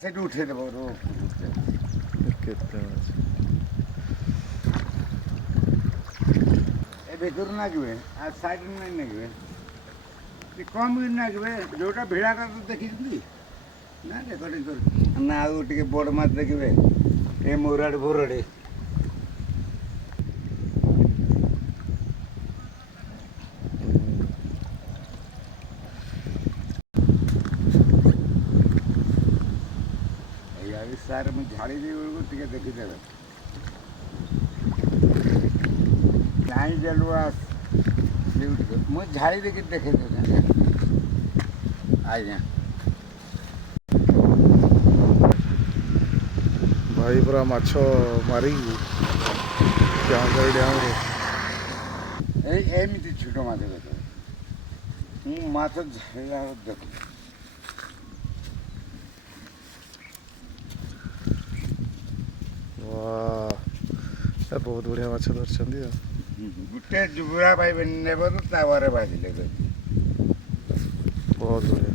সেটা উঠে দেবো କେତେ ମାଛ ଏ ଭିତରୁ ନାଗିବେ ଆଉ ସାଇଡ଼ରେ ନାଇଁ ନାଗିବେ କମ୍ ବି ନାଗିବେ ଯେଉଁଟା ଭିଡ଼ାଟା ତ ଦେଖିଛନ୍ତି ନା ରେକର୍ଡ଼ିଂ କରୁଛି ନା ଆଉ ଟିକେ ବଡ଼ ମାଛ ଦେଖିବେ ଏ ମୋରାଡ଼ି ଫୋରାଡ଼ି ଏଇଆ ବି ସାର୍ ମୁଁ ଝାଡ଼ିଦେବି ବେଳକୁ ଟିକେ ଦେଖିଦେବେ ନାଇଁ ଜାଲୁଆ ମୁଁ ଝାଡ଼ି ଦେଇକି ଦେଖେଇଦେବି ଆଜ୍ଞା ଭାଇ ପୁରା ମାଛ ମାରିକି ଡ୍ୟାମରେ ଡ୍ୟାମରେ ଏମିତି ଛୋଟ ମାଛ ଦେଖିବେ ମୁଁ ମାଛ ଝାଡ଼ିଲା ଦେଖେ ବହୁତ ବଢ଼ିଆ ମାଛ ଧରିଛନ୍ତି ଆଉ ଗୋଟେ ଜୁବୁରା ପାଇବେନି ନେବ ତ ତାୱାରେ ଭାଜିଲେ ବହୁତ ବଢ଼ିଆ